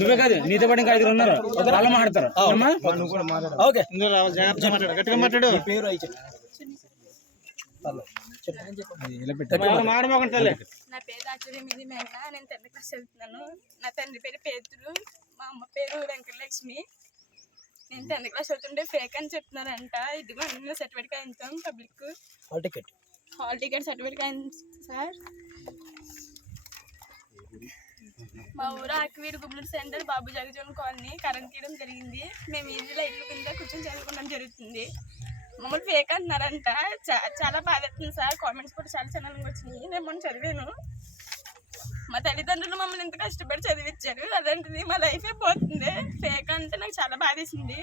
నువ్వే కాదు నీతో పాటు ఇంకా ఐదుగురు ఉన్నారు. వాళ్ళు మాట్లాడతారు. ఓకే. గట్టిగా మాట్లాడు. పేరు నా పేరు యాక్చువల్లీ మీది మేఘన నేను టెన్త్ క్లాస్ చదువుతున్నాను నా తండ్రి పేరు పేతురు. మా అమ్మ పేరు వెంకటలక్ష్మి. నేను టెన్త్ క్లాస్ చదువుతుంటే ఫేక్ అని చెప్తున్నారంట. ఇదిగో అందులో certificate అయింతాం public hall ticket hall ticket certificate అయింది సార్ మా ఊరు Akividu Gubluru centre Babu Jagjivan colony current తీయడం జరిగింది. మేము ఈజీలో ఇల్లు కింద కూర్చొని చదువుకోవడం జరుగుతుంది. మమ్మల్ని ఫేక్ అంటున్నారంట. చాలా బాధ అవుతుంది సార్. కామెంట్స్ కూడా చాలా ఛానల్ వచ్చినాయి. నేను మొన్న చదివాను. మా తల్లిదండ్రులు మమ్మల్ని ఇంత కష్టపడి చదివించారు అలాంటిది మా లైఫే పోతుంది. ఫేక్ అంటే నాకు చాలా బాధేసింది.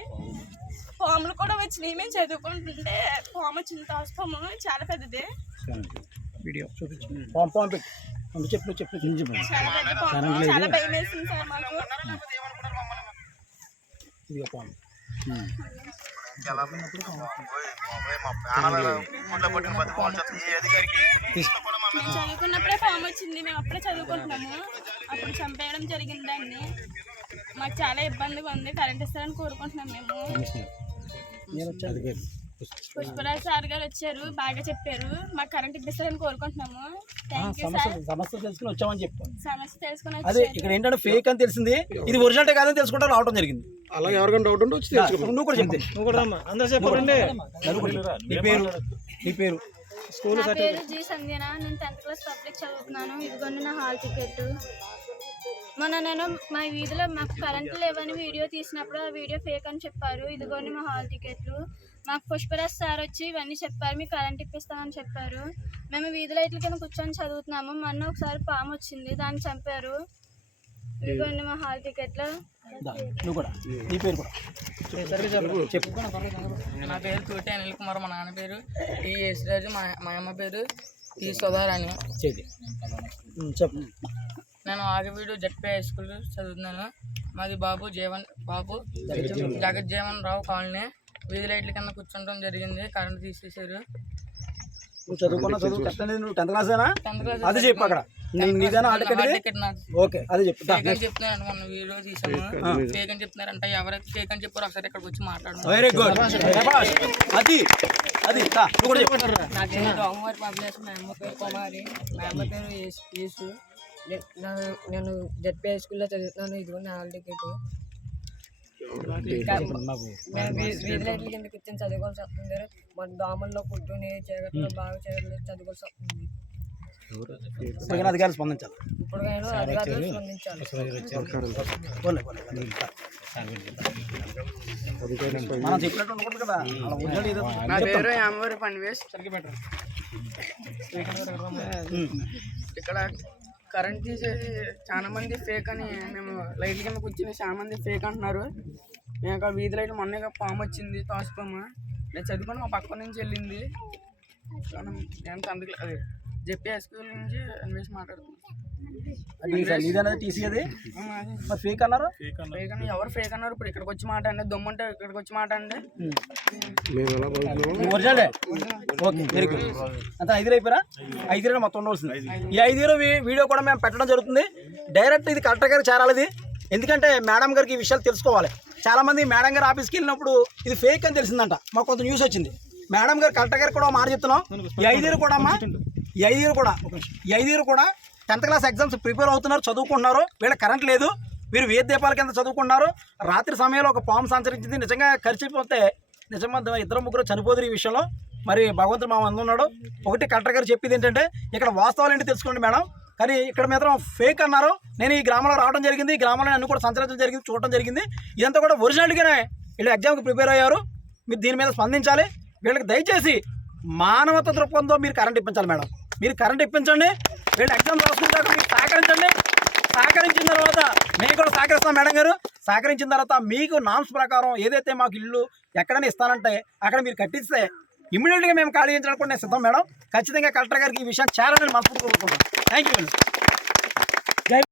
ఫామ్లు కూడా వచ్చినాయి. మేము చదువుకుంటుంటే ఫామ్ వచ్చింది. తాస్ ఫామ్ చాలా పెద్దది. వీడియో చూపించు. చెప్పు చెప్పు చెప్పు. చాలా పెద్ద ఫామ్ చాలా భయం వేసింది సార్ మాకు. ఇది పాం మేము చదువుకున్నప్పుడే ఫామ్ వచ్చింది. మేము అప్పుడే చదువుకుంటున్నాము. అప్పుడు చంపేయడం జరిగింది దాన్ని మాకు చాలా ఇబ్బందిగా ఉంది. కరెంట్ ఇస్తారని కోరుకుంటున్నాం మేము. పుష్పరాజ్ సార్ గారు వచ్చారు బాగా చెప్పారు. మాకు కరెంట్ ఇప్పిస్తారని కోరుకుంటున్నాము. సమస్య తెలుసుకుని వచ్చామని చెప్పు. సమస్య తెలుసుకుని అదే ఇక్కడ ఏంటంటే ఫేక్ అని తెలిసింది. ఇది ఒరిజినల్ కాదని తెలుసుకుంటా రావడం జరిగింది. అలా ఎవరికైనా డౌట్ ఉంటే వచ్చి తెచ్చుకో నువ్వు కూడా చెప్తే నువ్వు కూడా అమ్మా అందరూ చెప్పండి నీ పేరు? నీ పేరు? నా పేరు జి సంధ్యన. నేను టెన్త్ క్లాస్ పబ్లిక్ చదువుతున్నాను. ఇదిగోండి నా హాల్ టికెట్ మొన్న నేను మా వీధిలో మాకు కరెంట్ లేవని వీడియో తీసినప్పుడు ఆ వీడియో ఫేక్ అని చెప్పారు. ఇదిగోండి మా హాల్ టికెట్లు మాకు పుష్పరాజ్ సార్ వచ్చి ఇవన్నీ చెప్పారు మీకు కరెంట్ ఇప్పిస్తామని చెప్పారు. మేము వీధి లైట్ల కింద కూర్చొని చదువుతున్నాము. మొన్న ఒకసారి పాము వచ్చింది దాన్ని చంపారు. ఇదిగోండి మా హాల్ టికెట్లు. దా, నువ్వు కూడా. నీ పేరు కూడా. చెప్పు. నా పేరు తోటి అనిల్ కుమార్ మా నాన్న పేరు. టి యేసురాజు మా మా అమ్మ పేరు టి సుధారాణి చెప్పు. నేను ఆగవీడు జడ్పీ హై స్కూల్ చదువుతున్నాను. మాది బాబు జీవన్ బాబు జగజ్జీవన్ రావు కాలనీ. వీధి లైట్ల కింద కూర్చుంటం జరిగింది. కరెంట్ తీసేసారు నువ్వు చదువుకున్న చదువు కరెక్ట్ అనేది నువ్వు టెన్త్ క్లాసేనా? టెన్త్ క్లాస్ అది చెప్పు అక్కడ. నేను నీదేనా ఆట హాల్ టికెట్ నాది ఓకే అది చెప్పు దా, ఫేక్ అని చెప్తున్నారంట మొన్న వీడియో తీసాము ఫేక్ అని చెప్తున్నారంట. ఎవరైతే అని చెప్పారో ఒకసారి ఇక్కడికి వచ్చి వెరీ గుడ్. అది అది దా, నువ్వు కూడా చెప్పు. నా పేరు మా అమ్మ పేరు కుమారి. మా అమ్మ పేరు యేసు- యేసు. నే- నా- నేను జడ్పీ హై స్కూల్లో చదువుతున్నాను. ఇదిగో నా హాల్ టికెట్ మేము వీధి లైట్ల కింద కూర్చొని చదువుకోవాల్సి వస్తుంది మన దోమల్లో పుట్టుని చీకట్లో బాగా చీకట్లో చదువుకోవాల్సి వస్తుంది ఇప్పటికైనా అధికారులు స్పందించాలి. అధికారులు. మనం చెప్పినట్టు ఉండకూడదు కదా. నా పేరు పనివేష్ ఇక్కడ కరెంట్ తీసేసి చాలా మంది ఫేక్ అని మేము లైట్ల కింద కూర్చుని చాలా మంది ఫేక్ అంటున్నారు. మేము ఒక వీధి లైట్ మొన్న పాము వచ్చింది తోసిపోము. నేను చదువుకొని మా పక్క నుంచి వెళ్ళింది. మనం నేను అందుకు అది చెప్పి స్కూల్ నుంచి అన్వేష్ మాట్లాడుతున్నాను నీదనేది టీసీ అది మరి ఫేక్ అన్నారు? ఫేక్ అని ఎవరు ఫేక్ అన్నారు? ఇప్పుడు ఇక్కడికి వచ్చి మాట అండి దమ్ముంటే ఇక్కడికి వచ్చి మాట అండి ఒరిజినలే? ఓకే వెరీ గుడ్ అంత ఐదు అయిపోయారా ఐదు మొత్తం ఉండవలసింది. ఈ ఐదు వీడియో కూడా మేము పెట్టడం జరుగుతుంది. డైరెక్ట్ ఇది కలెక్టర్ గారికి చేరాలి ఇది. ఎందుకంటే మేడం గారికి ఈ విషయాలు తెలుసుకోవాలి. చాలా మంది మేడం గారు ఆఫీస్కి వెళ్ళినప్పుడు ఇది ఫేక్ అని తెలిసిందంట. మాకు కొంత న్యూస్ వచ్చింది. మేడం గారు కలెక్టర్ గారికి కూడా మాట చెప్తున్నాం. ఈ ఐదుగురు కూడా అమ్మా. ఈ ఐదుగురు కూడా. ఈ ఐదుగురు కూడా టెన్త్ క్లాస్ ఎగ్జామ్స్ ప్రిపేర్ అవుతున్నారు చదువుకుంటున్నారు. వీళ్ళ కరెంట్ లేదు. వీరు వేద దీపాల కింద చదువుకున్నారు రాత్రి సమయంలో ఒక పాము సంచరించింది. నిజంగా ఖర్చు నిజంగా ఇద్దరు ముగ్గురు చనిపోదురు ఈ విషయంలో. మరి భగవంతుడు మా ఉన్నాడు. ఒకటి కలెక్టర్ గారు చెప్పింది ఏంటంటే ఇక్కడ వాస్తవాలు ఏంటి తెలుసుకోండి మేడం. కానీ ఇక్కడ మాత్రం ఫేక్ అన్నారు. నేను ఈ గ్రామంలో రావడం జరిగింది. ఈ గ్రామంలో అన్ని కూడా సంచరించడం జరిగింది చూడటం జరిగింది. ఇదంతా కూడా ఒరిజినల్గానే వీళ్ళు ఎగ్జామ్కి ప్రిపేర్ అయ్యారు. మీరు దీని మీద స్పందించాలి. వీళ్ళకి దయచేసి మానవత దృక్పథంతో మీరు కరెంట్ ఇప్పించాలి మేడం. మీరు కరెంట్ ఇప్పించండి. వీళ్ళు ఎగ్జామ్ రాసుకుంటారు. మీరు సహకరించండి. సహకరించిన తర్వాత మేము కూడా సహకరిస్తాం మేడం గారు. సహకరించిన తర్వాత మీకు నామ్స్ ప్రకారం ఏదైతే మాకు ఇల్లు ఎక్కడైనా ఇస్తానంటే అక్కడ మీరు కట్టిస్తే ఇమీడియట్గా మేము ఖాళీ చేయించడానికి కూడా నేను సిద్ధం మేడం. ఖచ్చితంగా కలెక్టర్ గారికి ఈ విషయం చేయాలని మనసు కోరుకుంటున్నాం. Thank you